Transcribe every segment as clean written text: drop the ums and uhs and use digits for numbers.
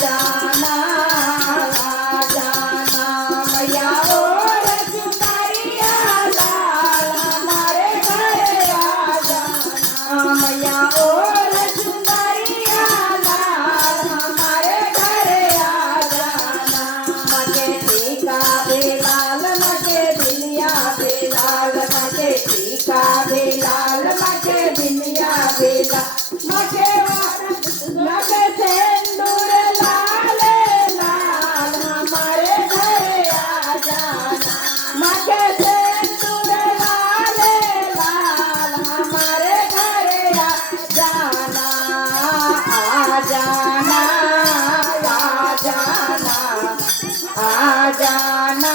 जाना आ जाना मैया और चुनरिया लाल हमारे घर आ जाना मैया और चुनरिया लाल हमारे घर आ जाना मके टीका बेलाल मके बिलिया बेलाल मके टीका बेलाल मके बिलिया बेलाल मके मके सिंदूर लाल लाल हमारे घर आ जाना मके सिंदूर लाल लाल हमारे घर आ जाना आ जाना आ जाना आ जाना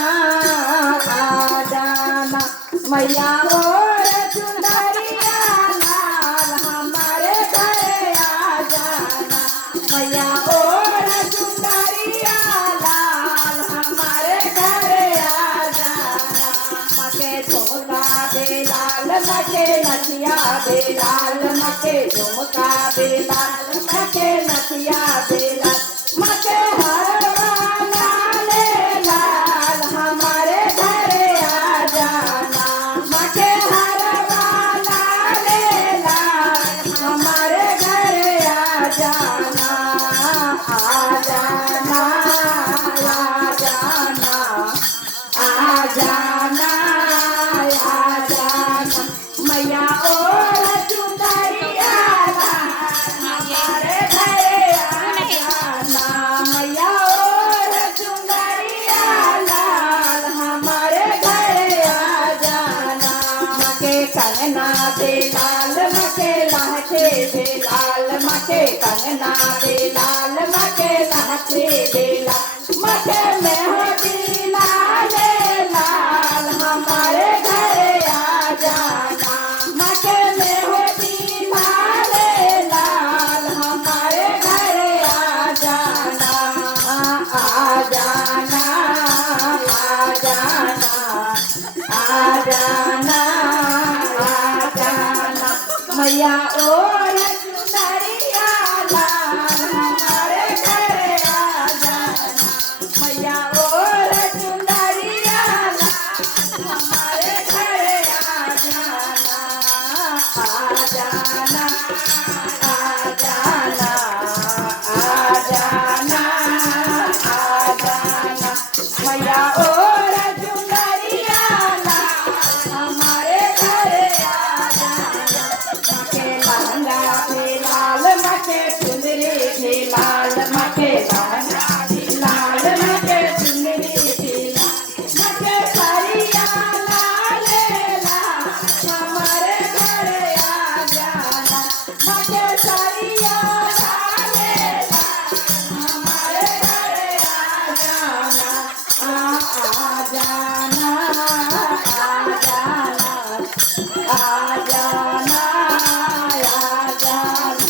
आ जाना मैया और चुनरिया लाल हमारे घर आ जाना मैया और चुनरिया लाल हमारे घर आ जाना मके झुमका बेलाल मके नथिया बेलाल मके झुमका बेलाल मके नथिया बेलाल मके हरवा लाल लाल हमारे घर आ जाना मके हरवा लाल लाल हमारे घर आ जाना आ जाना आ जाना आ जाना आ जाना मैया और चुनरिया लाल हमारे घर आ जाना मैया और चुनरिया लाल हमारे घर आ जाना मके कंगना बेलाल मके लहठे बेलाल मके कंगना बेलाल मके लहठे बेलाल मके मेहंदी लाल लाल हमारे घर आ जाना मके मेहंदी लाल लाल हमारे घर आ जाना आ जाना आ जाना आ जाना आ जाना मैया और चुनरिया लाल हमारे घर आ जाना मैया और चुनरिया लाल हमारे घर आ जाना आ जाना आ जाना आ जाना आ जाना मैया और चुनरिया लाल हमारे घर आ जाना मके लहंगा बेलाल मके चुनरी बेलाल मके लहंगा बेलाल मके चुनरी बेलाल मके साड़िया लाल लाल हमारे घर आ जाना मके साड़िया लाल लाल हमारे घर आ जाना आ जाना आ जाना आ जाना आ जाना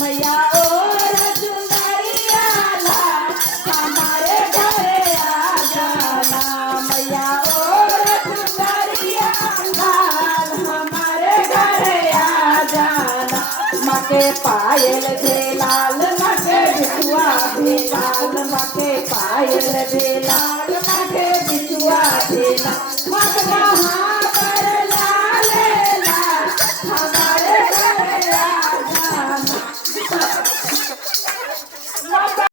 मैया और चुनरिया लाल हमारे घर आ जाना मैया और चुनरिया लाल हमारे घर आ जाना मके पायल बेलाल मके बिछुआ बेलाल मके पायल बेलाल मके